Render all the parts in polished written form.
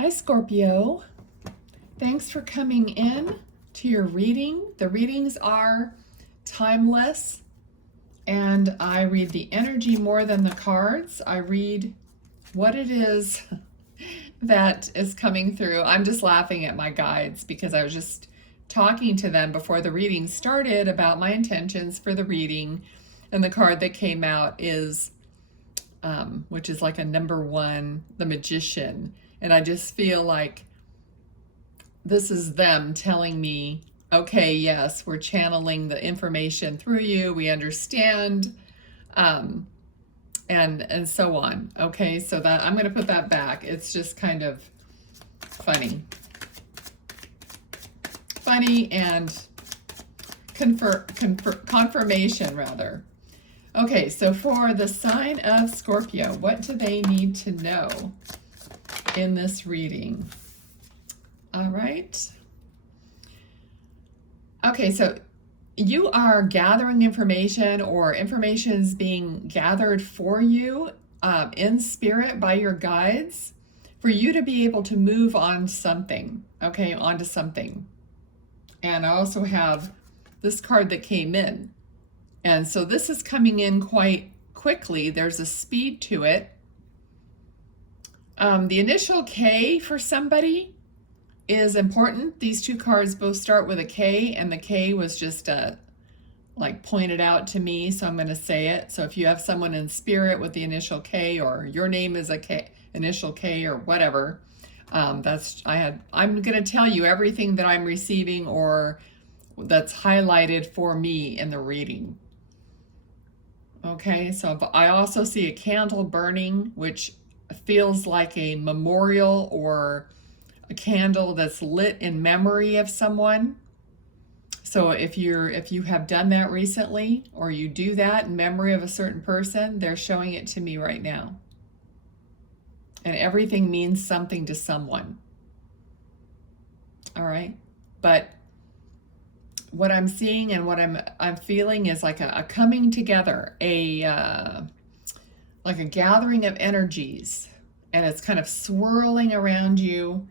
Hi, Scorpio. Thanks for coming in to your reading. The readings are timeless, and I read the energy more than the cards. I read what it is that is coming through. I'm just laughing at my guides because I was just talking to them before the reading started about my intentions for the reading, and the card that came out is which is like a number 1, the Magician. And I just feel like this is them telling me, okay, yes, we're channeling the information through you. We understand, and so on. Okay, so that I'm going to put that back. It's just kind of funny and confirmation rather. Okay, so for the sign of Scorpio, what do they need to know in this reading? All right. Okay, so you are gathering information, or information is being gathered for you in spirit by your guides for you to be able to move on something, okay, onto something. And I also have this card that came in. And so this is coming in quite quickly. There's a speed to it. The initial K for somebody is important. These two cards both start with a K, and the K was just like pointed out to me, so I'm going to say it. So if you have someone in spirit with the initial K, or your name is a K, initial K, or whatever, I'm going to tell you everything that I'm receiving or that's highlighted for me in the reading. Okay, so I also see a candle burning, which feels like a memorial or a candle that's lit in memory of someone. So if you have done that recently, or you do that in memory of a certain person, they're showing it to me right now. And everything means something to someone. All right, but what I'm seeing and what I'm feeling is like a coming together, like a gathering of energies, and it's kind of swirling around you.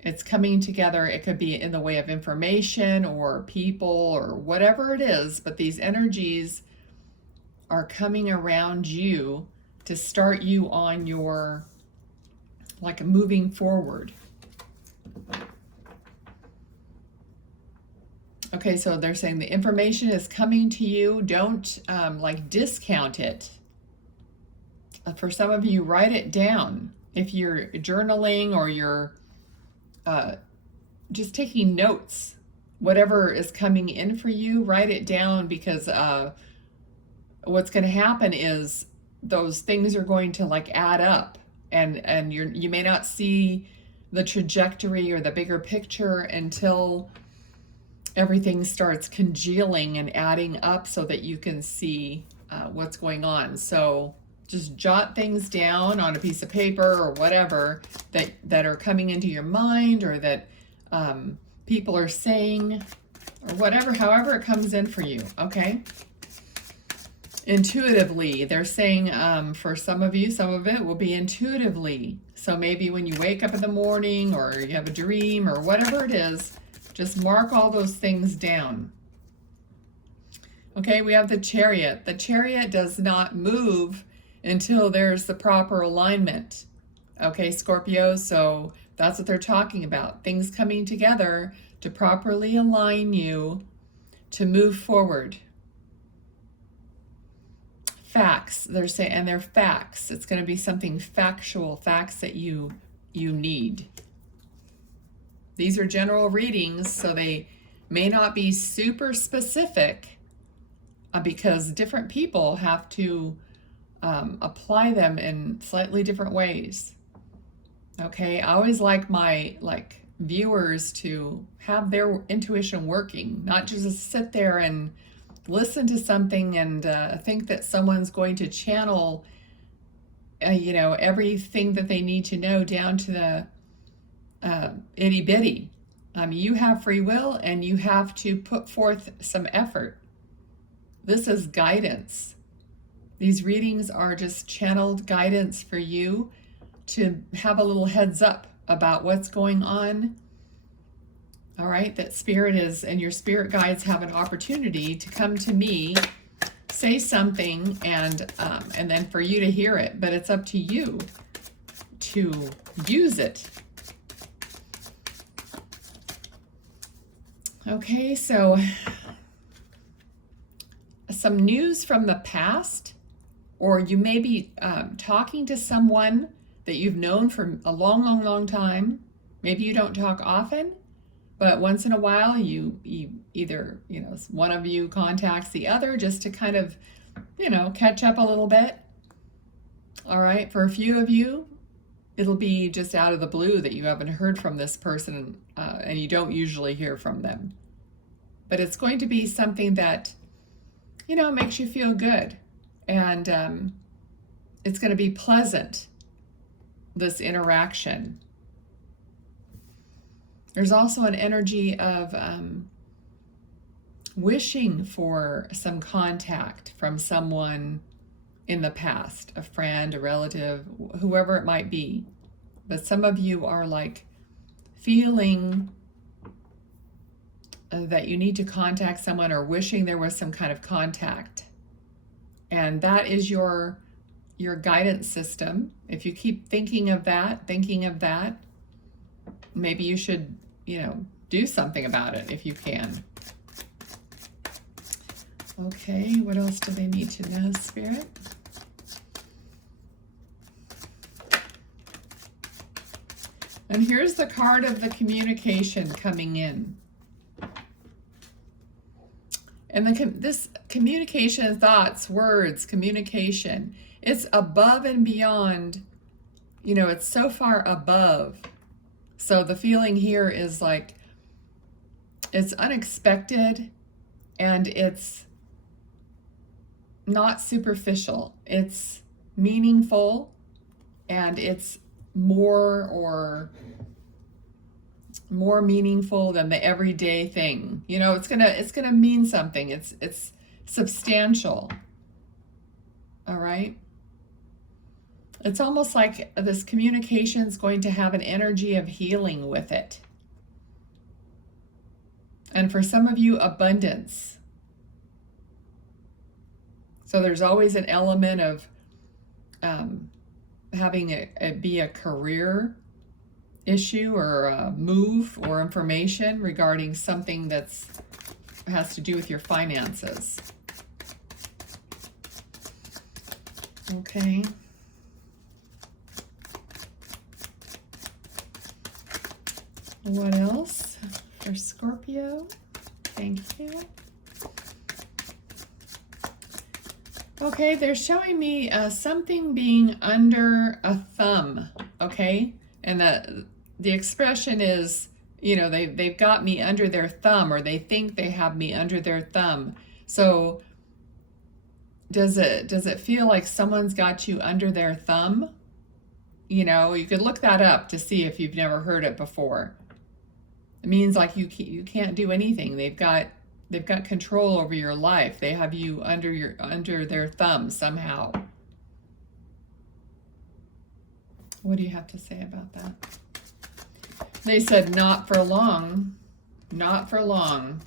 It's coming together. It could be in the way of information or people or whatever it is, but these energies are coming around you to start you on your, like, moving forward. Okay, so they're saying the information is coming to you. Don't like discount it. For some of you, write it down. If you're journaling or you're just taking notes, whatever is coming in for you, write it down, because what's going to happen is those things are going to like add up, and you may not see the trajectory or the bigger picture until everything starts congealing and adding up so that you can see what's going on. So just jot things down on a piece of paper or whatever that are coming into your mind, or that people are saying, or whatever, however it comes in for you, okay? Intuitively, they're saying for some of you, some of it will be intuitively. So maybe when you wake up in the morning, or you have a dream, or whatever it is, just mark all those things down. Okay, we have the Chariot. The Chariot does not move until there's the proper alignment. Okay, Scorpio, so that's what they're talking about. Things coming together to properly align you to move forward. Facts, they're saying, and they're facts. It's going to be something factual, facts that you need. These are general readings, so they may not be super specific because different people have to apply them in slightly different ways. Okay, I always like my viewers to have their intuition working, not just sit there and listen to something and think that someone's going to channel everything that they need to know down to the itty bitty. You have free will, and you have to put forth some effort. This is guidance. These readings are just channeled guidance for you to have a little heads up about what's going on. All right, that spirit is, and your spirit guides have an opportunity to come to me, say something, and then for you to hear it. But it's up to you to use it. Okay, so some news from the past, or you may be talking to someone that you've known for a long, long, long time. Maybe you don't talk often, but once in a while you either, one of you contacts the other just to kind of, catch up a little bit. All right, for a few of you, it'll be just out of the blue that you haven't heard from this person, and you don't usually hear from them. But it's going to be something that, makes you feel good. And it's going to be pleasant, this interaction. There's also an energy of wishing for some contact from someone in the past, a friend, a relative, whoever it might be. But some of you are like feeling that you need to contact someone, or wishing there was some kind of contact. And that is your guidance system. If you keep thinking of that, maybe you should, do something about it if you can. Okay, what else do they need to know, Spirit? And here's the card of the communication coming in. And this communication, thoughts, words, communication, it's above and beyond, it's so far above. So the feeling here is like, it's unexpected, and it's not superficial. It's meaningful, and it's more meaningful than the everyday thing. It's gonna mean something. It's substantial. All right. It's almost like this communication is going to have an energy of healing with it. And for some of you, abundance. So there's always an element of having it be a career issue, or a move, or information regarding something has to do with your finances. Okay. What else for Scorpio? Thank you. Okay, they're showing me something being under a thumb, okay? And the expression is, they've got me under their thumb, or they think they have me under their thumb. So does it feel like someone's got you under their thumb? You could look that up to see if you've never heard it before. It means like you can't do anything. They've got control over your life. They have you under their thumb somehow. What do you have to say about that? They said not for long. Not for long.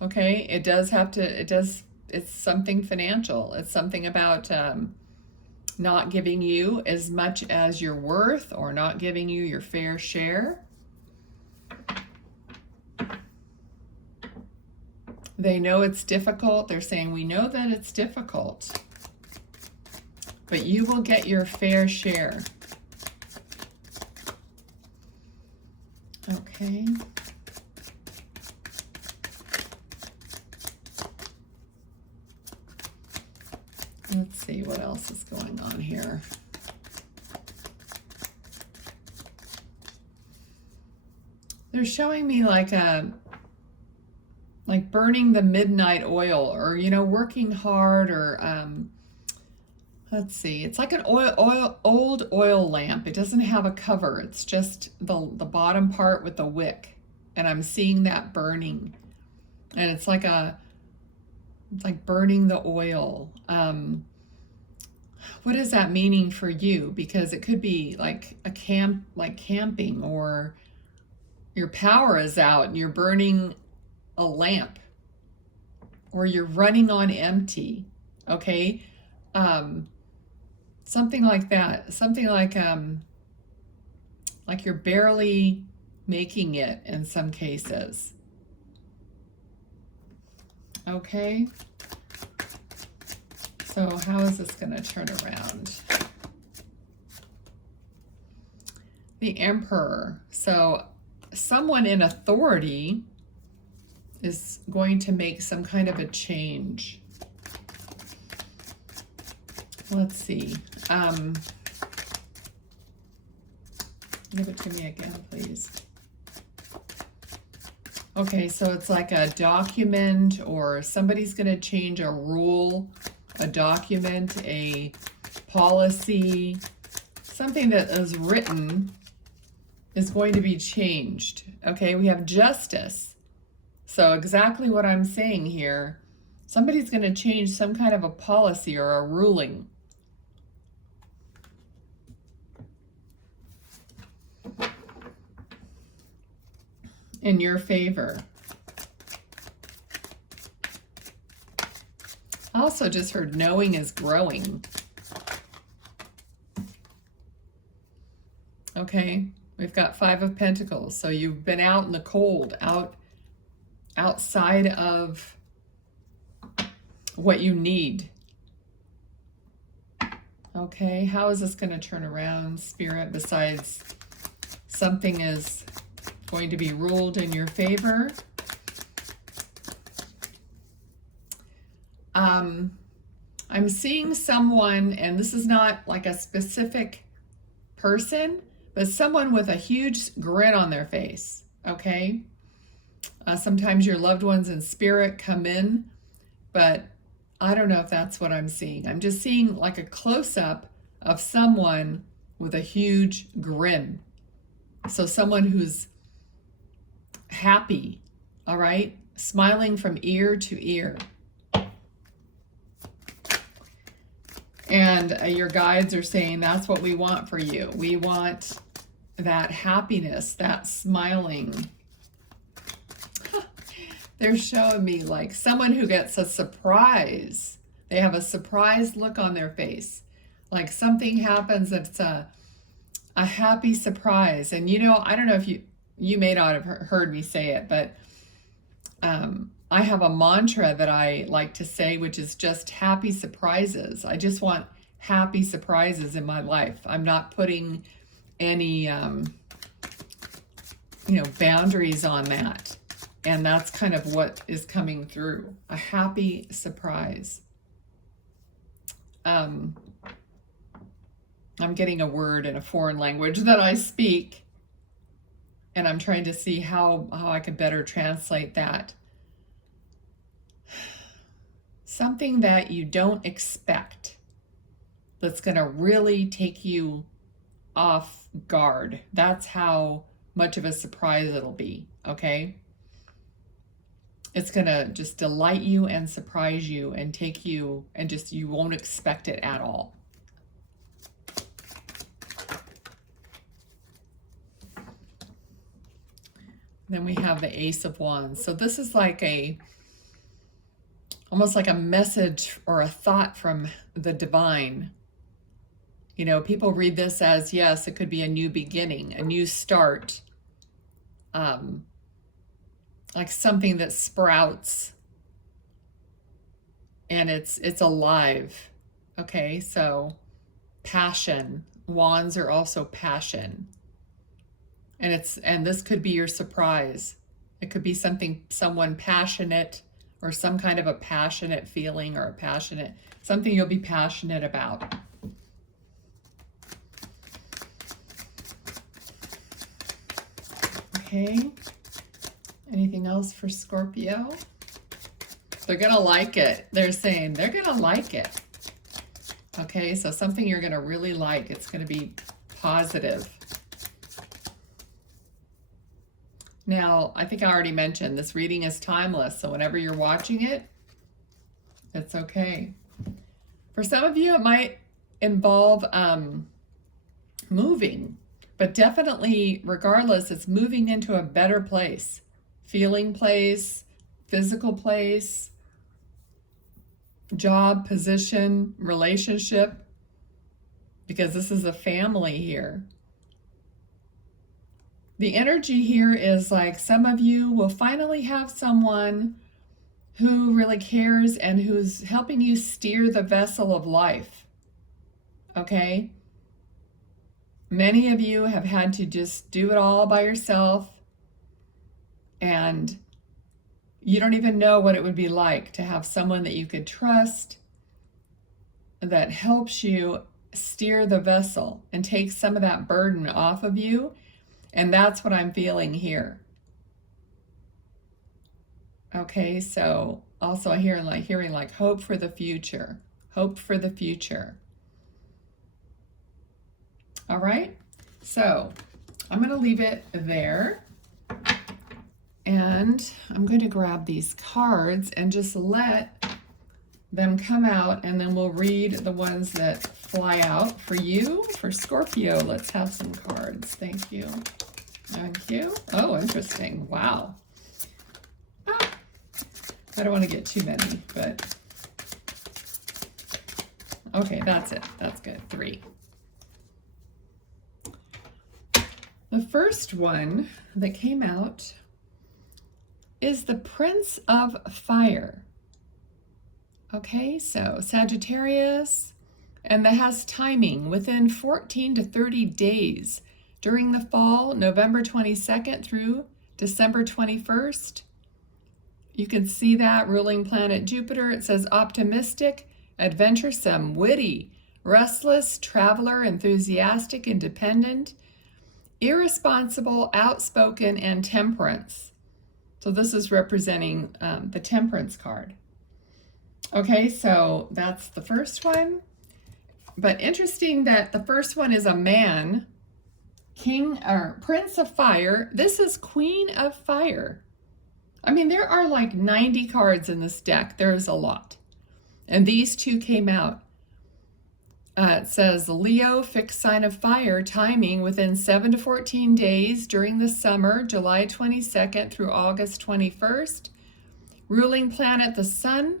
Okay, it's something financial. It's something about not giving you as much as you're worth, or not giving you your fair share. They know it's difficult. They're saying, we know that it's difficult, but you will get your fair share. Okay. Let's see what else is going on here. They're showing me like burning the midnight oil, or working hard, or let's see, it's like an old oil lamp. It doesn't have a cover. It's just the bottom part with the wick, and I'm seeing that burning, and it's like burning the oil. what is that meaning for you? Because it could be like a camp, like camping, or your power is out and you're burning a lamp, or you're running on empty. Okay. Something like that. Something like you're barely making it in some cases. Okay. So how is this going to turn around? The Emperor. So someone in authority is going to make some kind of a change. Let's see. Give it to me again, please. Okay, so it's like a document, or somebody's going to change a rule, a document, a policy, something that is written is going to be changed. Okay, we have justice. So exactly what I'm saying here, somebody's going to change some kind of a policy or a ruling. In your favor. I also just heard knowing is growing. Okay, we've got Five of Pentacles. So you've been out in the cold, outside of what you need. Okay, how is this going to turn around, Spirit, besides something is going to be ruled in your favor? I'm seeing someone, and this is not like a specific person, but someone with a huge grin on their face, okay? Sometimes your loved ones in spirit come in, but I don't know if that's what I'm seeing. I'm just seeing like a close-up of someone with a huge grin. So someone who's happy, all right? Smiling from ear to ear. And your guides are saying that's what we want for you. We want that happiness, that smiling. They're showing me like someone who gets a surprise. They have a surprised look on their face. Like something happens that's a happy surprise. And you know, I don't know if you may not have heard me say it, but I have a mantra that I like to say, which is just happy surprises. I just want happy surprises in my life. I'm not putting any, boundaries on that. And that's kind of what is coming through. A happy surprise. I'm getting a word in a foreign language that I speak, and I'm trying to see how I could better translate that. Something that you don't expect, that's going to really take you off guard. That's how much of a surprise it'll be, okay? It's going to just delight you and surprise you and take you, and just you won't expect it at all. Then we have the Ace of Wands. So this is like almost like a message or a thought from the divine. You know, people read this as, yes, it could be a new beginning, a new start. Like something that sprouts and it's alive. Okay, so passion. Wands are also passion. And this could be your surprise. It could be someone passionate, or some kind of a passionate feeling, or something you'll be passionate about. Okay. Anything else for Scorpio? They're going to like it. They're saying they're going to like it. Okay, so something you're going to really like. It's going to be positive. Now, I think I already mentioned this reading is timeless, so whenever you're watching it, it's okay. For some of you, involve moving, but definitely, regardless, it's moving into a better place, feeling place, physical place, job, position, relationship, because this is a family here. The energy here is like some of you will finally have someone who really cares and who's helping you steer the vessel of life. Okay? Many of you have had to just do it all by yourself, and you don't even know what it would be like to have someone that you could trust that helps you steer the vessel and take some of that burden off of you. And that's what I'm feeling here. Okay, so also I hear hearing like hope for the future. Hope for the future. All right, so I'm going to leave it there. And I'm going to grab these cards and just let them come out, and then we'll read the ones that fly out for you. For Scorpio, let's have some cards. Thank you. Thank you. Oh, interesting. Wow. I don't want to get too many, but okay, that's it. That's good. 3. The first one that came out is the Prince of Fire. Okay, so Sagittarius, and that has timing within 14 to 30 days during the fall, November 22nd through December 21st. You can see that ruling planet Jupiter. It says optimistic, adventuresome, witty, restless, traveler, enthusiastic, independent, irresponsible, outspoken, and temperance. So this is representing the Temperance card. Okay, so that's the first one. But interesting that the first one is a man, King or Prince of Fire. This is Queen of Fire. I mean, there are like 90 cards in this deck. There's a lot. And these two came out. It says Leo, fixed sign of fire, timing within 7 to 14 days during the summer, July 22nd through August 21st. Ruling planet, the sun,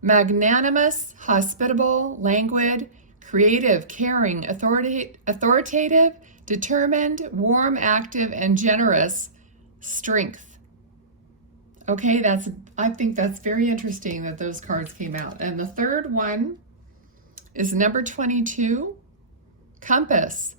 magnanimous, hospitable, languid, creative, caring, authoritative, determined, warm, active, and generous, strength. Okay, I think that's very interesting that those cards came out. And the third one is number 22, Compass,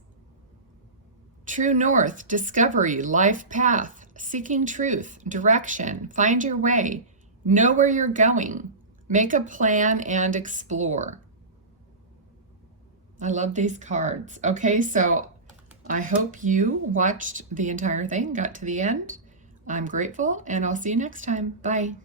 true north, discovery, life path, seeking truth, direction, find your way, know where you're going, make a plan, and explore. I love these cards. Okay, so I hope you watched the entire thing, got to the end. I'm grateful, and I'll see you next time. Bye.